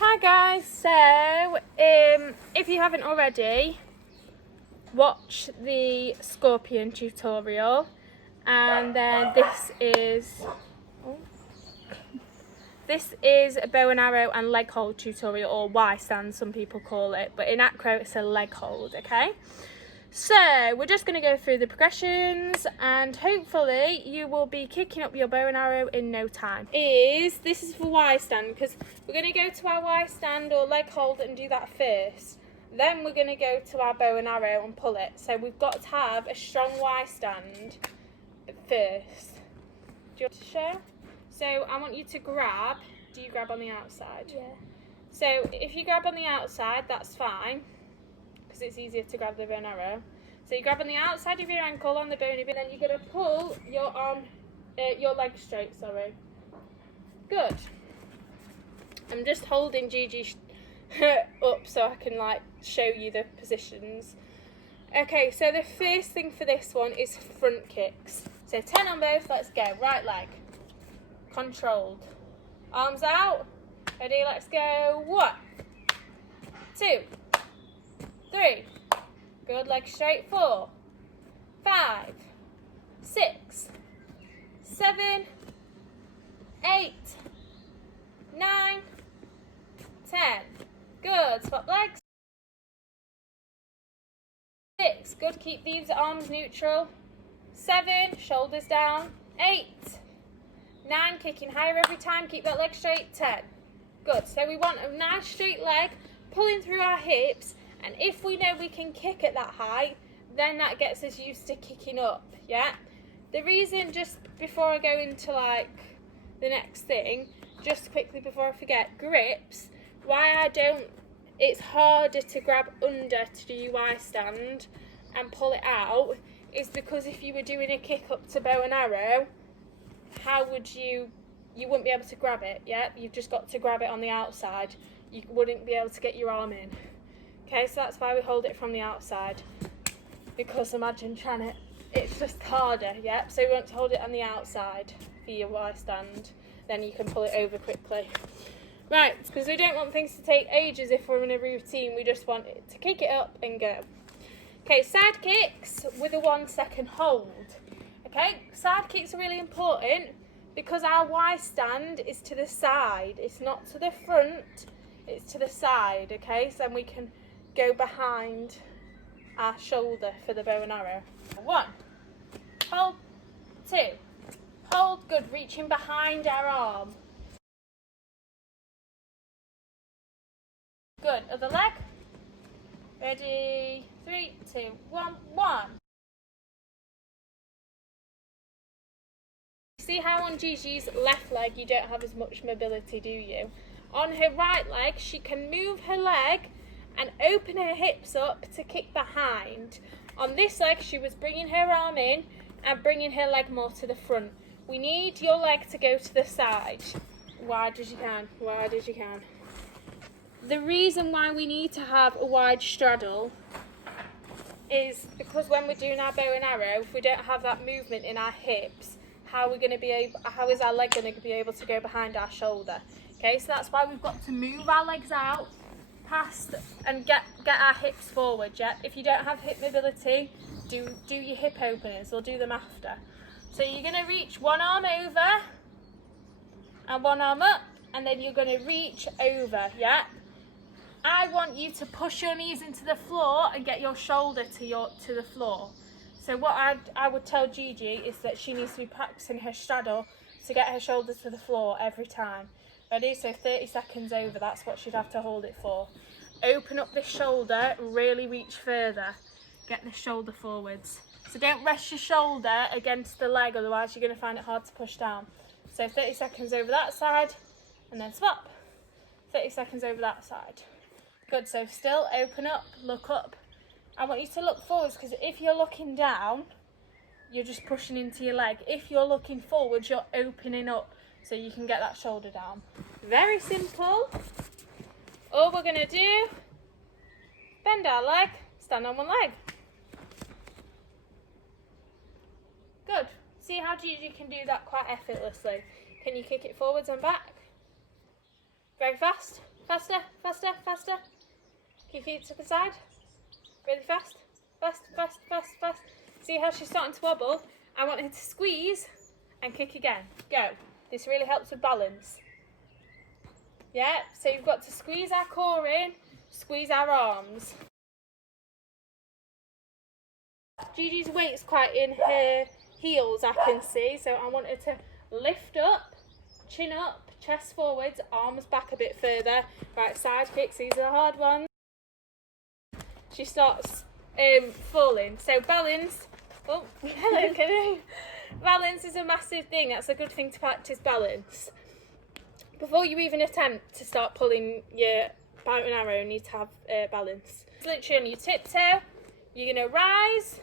Hi guys, so if you haven't already, watch the scorpion tutorial, and then this is a bow and arrow and leg hold tutorial, or Y stand some people call it, but in acro it's a leg hold, okay? So we're just going to go through the progressions and hopefully you will be kicking up your bow and arrow in no time. This is for Y stand, because we're going to go to our Y stand or leg hold and do that first. Then we're going to go to our bow and arrow and pull it. So we've got to have a strong Y stand first. Do you want to show? So I want you to grab. Do you grab on the outside? Yeah. So if you grab on the outside, that's fine, because it's easier to grab the bow and arrow. So you grab on the outside of your ankle on the bony bit, and then you're going to pull your arm, your leg straight, sorry. Good. I'm just holding Gigi up so I can show you the positions. Okay, so the first thing for this one is front kicks. So 10 on both, let's go. Right leg. Controlled. Arms out. Ready, let's go. 1, 2, 3. Good, leg straight. 4, 5, 6, 7, 8, 9, 10. Good, swap legs. 6, good, keep these arms neutral. 7, shoulders down. 8, 9, kicking higher every time, keep that leg straight. 10. Good, so we want a nice straight leg, pulling through our hips, and if we know we can kick at that height, then that gets us used to kicking up, yeah? The reason, just before I go into the next thing, just quickly before I forget, grips, why it's harder to grab under to do your Y stand and pull it out, is because if you were doing a kick up to bow and arrow, how would you wouldn't be able to grab it, yeah? You've just got to grab it on the outside. You wouldn't be able to get your arm in. Okay, so that's why we hold it from the outside. Because imagine trying it, it's just harder, yeah? So we want to hold it on the outside for your Y stand, then you can pull it over quickly. Right, because we don't want things to take ages if we're in a routine, we just want it to kick it up and go. Okay, side kicks with a 1 second hold. Okay, side kicks are really important because our Y stand is to the side. It's not to the front, it's to the side, okay? So then we can go behind our shoulder for the bow and arrow. 1, hold, 2, hold, good, reaching behind our arm. Good, other leg. Ready, 3, 2, 1, 1. See how on Gigi's left leg you don't have as much mobility, do you? On her right leg, she can move her leg and open her hips up to kick behind. On this leg, she was bringing her arm in and bringing her leg more to the front. We need your leg to go to the side. Wide as you can, wide as you can. The reason why we need to have a wide straddle is because when we're doing our bow and arrow, if we don't have that movement in our hips, how is our leg going to be able to go behind our shoulder? Okay, so that's why we've got to move our legs out past and get our hips forward, yeah? If you don't have hip mobility, do your hip openings, we'll do them after. So you're going to reach one arm over and one arm up, and then you're going to reach over, yeah? I want you to push your knees into the floor and get your shoulder to the floor. So what I would tell Gigi is that she needs to be practicing her straddle to get her shoulders to the floor every time. Ready? So 30 seconds over, that's what she'd have to hold it for. Open up the shoulder, really reach further. Get the shoulder forwards. So don't rest your shoulder against the leg, otherwise you're going to find it hard to push down. So 30 seconds over that side, and then swap. 30 seconds over that side. Good, so still open up, look up. I want you to look forwards, because if you're looking down, you're just pushing into your leg. If you're looking forwards, you're opening up so you can get that shoulder down. Very simple. All we're going to do, bend our leg, stand on one leg. Good. See how Gigi can do that quite effortlessly. Can you kick it forwards and back? Very fast. Faster, faster, faster. Keep your feet to the side. Really fast. Fast, fast, fast, fast. See how she's starting to wobble? I want her to squeeze and kick again. Go. This really helps with balance. Yeah, so you've got to squeeze our core in, squeeze our arms. Gigi's weight's quite in her heels, I can see, so I want her to lift up, chin up, chest forwards, arms back a bit further. Right, side kicks, these are the hard ones. She starts falling, so balance. Oh, hello, Kenny. Balance is a massive thing. That's a good thing to practice balance. Before you even attempt to start pulling your bow and arrow, you need to have balance. It's literally on your tiptoe. You're going to rise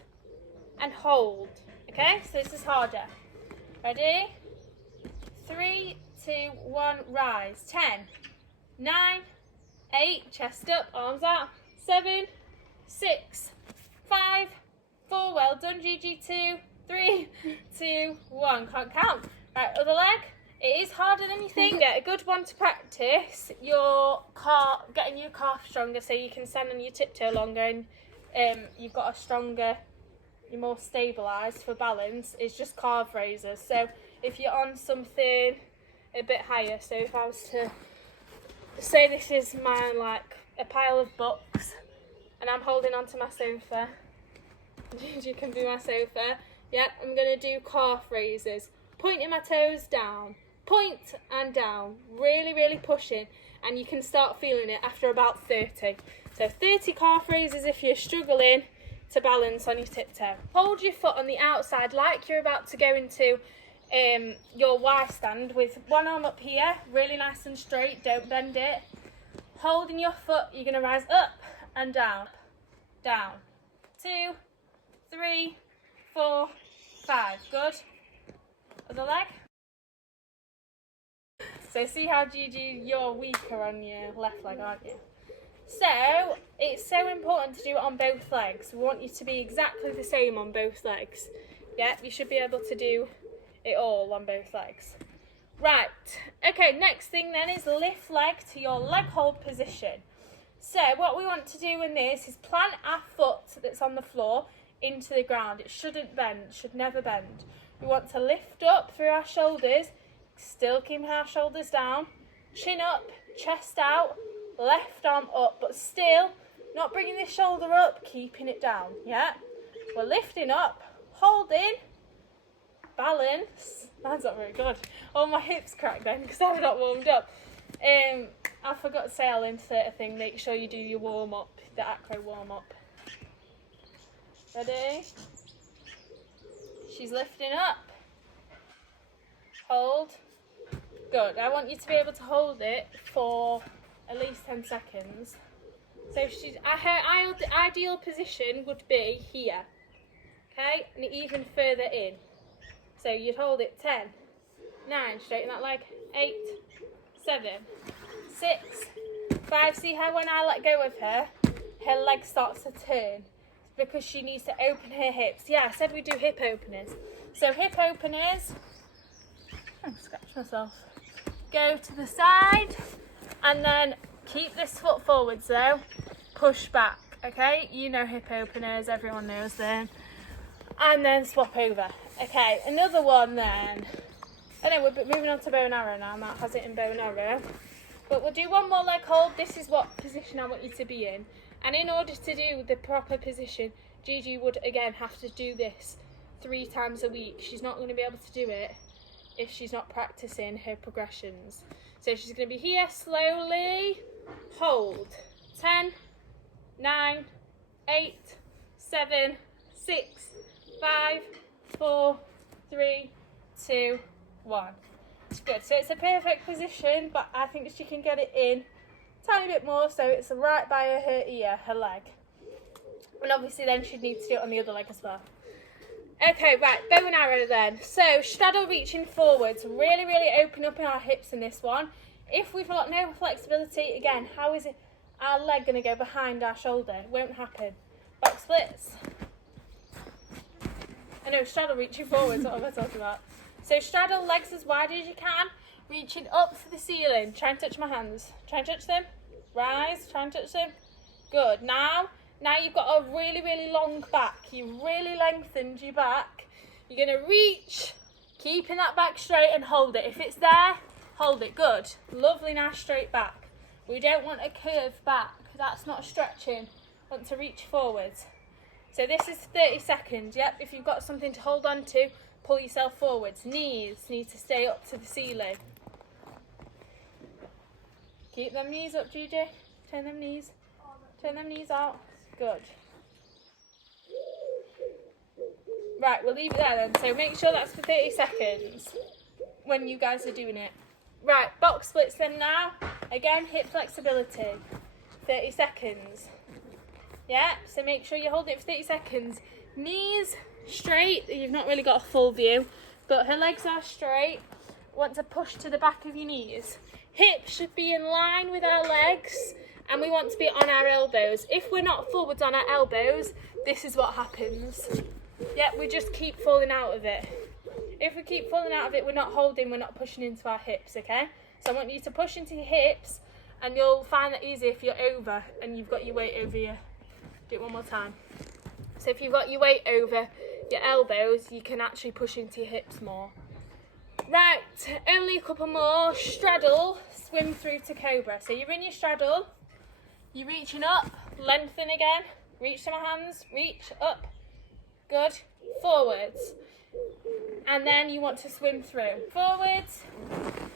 and hold. Okay, so this is harder. Ready? 3, 2, 1, rise. 10, 9, 8, chest up, arms out. 7, 6, 5, 4, well done, Gigi. 2, 3, 2, 1. Can't count. Right, other leg. It is harder than you think. Yeah, a good one to practice your getting your calf stronger so you can stand on your tiptoe longer and you've got a stronger, you're more stabilised for balance, is just calf raises. So if you're on something a bit higher, so if I was to say this is my, like, a pile of books and I'm holding onto my sofa, you can be my sofa. Yep, I'm going to do calf raises. Pointing my toes down. Point and down, really, really pushing, and you can start feeling it after about 30. So 30 calf raises if you're struggling to balance on your tiptoe. Hold your foot on the outside like you're about to go into your Y stand with one arm up here, really nice and straight, don't bend it. Holding your foot, you're going to rise up and down, down. 2, 3, 4, 5, good. Other leg. So see how, Gigi, you're weaker on your left leg, aren't you? So it's so important to do it on both legs. We want you to be exactly the same on both legs. Yeah, you should be able to do it all on both legs. Right, okay, next thing then is lift leg to your leg hold position. So what we want to do in this is plant our foot that's on the floor into the ground. It shouldn't bend, should never bend. We want to lift up through our shoulders, still keeping our shoulders down, chin up, chest out, left arm up, but still not bringing this shoulder up, keeping it down, yeah? We're lifting up, holding, balance. That's not very good. Oh, my hips cracked then because I'm not warmed up. I forgot to say I'll insert a thing, make sure you do your warm-up, the acro warm-up. Ready? She's lifting up. Hold. Good. I want you to be able to hold it for at least 10 seconds. So her ideal position would be here. Okay? And even further in. So you'd hold it 10, 9, straighten that leg, 8, 7, 6, 5. See how when I let go of her, her leg starts to turn? Because she needs to open her hips. Yeah, I said we do hip openers. So hip openers, scratch myself. Go to the side and then keep this foot forwards though. Push back, okay? You know hip openers, everyone knows them. And then swap over. Okay, another one then. Anyway, we're moving on to bow and arrow now. Matt has it in bow and arrow. But we'll do one more leg hold. This is what position I want you to be in. And in order to do the proper position, Gigi would again have to do this 3 times a week. She's not going to be able to do it if she's not practicing her progressions. So she's going to be here, slowly, hold. 10, 9, 8, 7, 6, 5, 4, 3, 2, 1. Good, so it's a perfect position, but I think she can get it in a tiny bit more, so it's right by her ear, her leg. And obviously then she'd need to do it on the other leg as well. Okay, right, bow and arrow then. So straddle reaching forwards, really, really open up in our hips in this one. If we've got no flexibility, again, how is it our leg going to go behind our shoulder? It won't happen. Back splits. I know, straddle reaching forwards, what am I talking about? So straddle legs as wide as you can. Reaching up for the ceiling. Try and touch my hands. Try and touch them. Rise. Try and touch them. Good. Now you've got a really, really long back. You've really lengthened your back. You're going to reach, keeping that back straight and hold it. If it's there, hold it. Good. Lovely, nice straight back. We don't want a curved back. That's not stretching. Want to reach forwards. So this is 30 seconds. Yep. If you've got something to hold on to, pull yourself forwards. Knees need to stay up to the ceiling. Keep them knees up, GJ. Turn them knees. Turn them knees out. Good. Right, we'll leave it there then. So make sure that's for 30 seconds when you guys are doing it. Right, box splits then now. Again, hip flexibility. 30 seconds. Yeah, so make sure you hold it for 30 seconds. Knees straight. You've not really got a full view, but her legs are straight. Want to push to the back of your knees. Hips should be in line with our legs, and we want to be on our elbows. If we're not forwards on our elbows, this is what happens. Yep, we just keep falling out of it. If we keep falling out of it, we're not holding, we're not pushing into our hips, okay? So I want you to push into your hips, and you'll find that easy if you're over and you've got your weight over your... Do it one more time. So if you've got your weight over your elbows, you can actually push into your hips more. Right, only a couple more. Straddle, swim through to cobra. So you're in your straddle, you're reaching up, lengthen again, reach to my hands, reach up, good, forwards. And then you want to swim through. Forwards,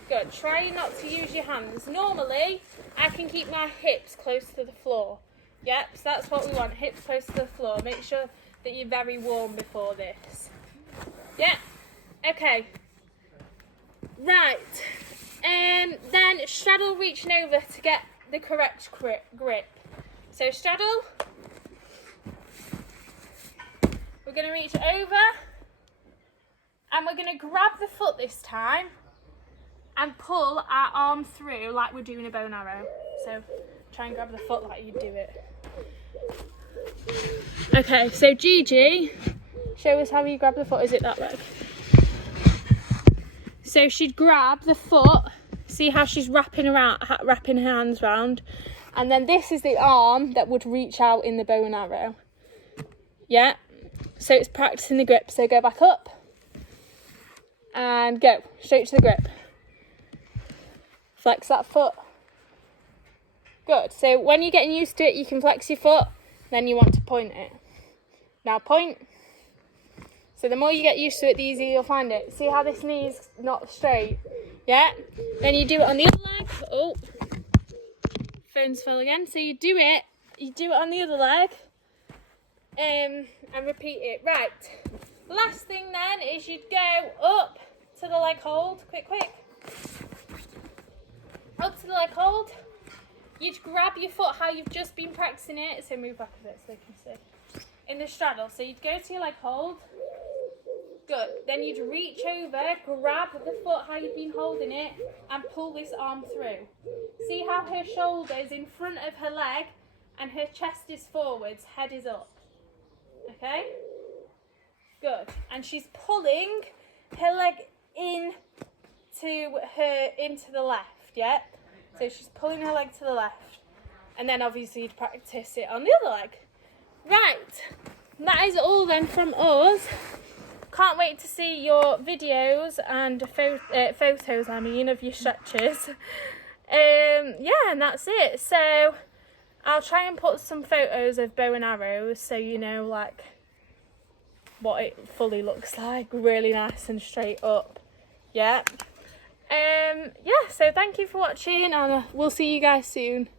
good. Try not to use your hands. Normally, I can keep my hips close to the floor. Yep, so that's what we want, hips close to the floor. Make sure that you're very warm before this. Yeah, okay. Right, then straddle reaching over to get the correct grip. So straddle, we're going to reach over and we're going to grab the foot this time and pull our arm through like we're doing a bow and arrow. So try and grab the foot like you do it. Okay, so Gigi, show us how you grab the foot. Is it that leg? So she'd grab the foot, see how she's wrapping her hands round, and then this is the arm that would reach out in the bow and arrow. Yeah, so it's practicing the grip. So go back up and go straight to the grip. Flex that foot. Good. So when you're getting used to it, you can flex your foot, then you want to point it. Now point. So the more you get used to it, the easier you'll find it. See how this knee's not straight? Yeah? Then you do it on the other leg. Oh, phones fell again. So you do it on the other leg, and repeat it. Right. Last thing then is you'd go up to the leg hold. Quick. Up to the leg hold. You'd grab your foot how you've just been practicing it. So move back a bit so they can see. In the straddle. So you'd go to your leg hold. Good. Then you'd reach over, grab the foot how you've been holding it, and pull this arm through. See how her shoulder's in front of her leg and her chest is forwards, head is up. Okay? Good. And she's pulling her leg into the left, yeah? So she's pulling her leg to the left. And then obviously you'd practice it on the other leg. Right. That is all then from us. Can't wait to see your videos and photos, of your stretches. Yeah, and that's it. So I'll try and put some photos of bow and arrows so you know like what it fully looks like. Really nice and straight up. Yeah. Yeah, so thank you for watching and we'll see you guys soon.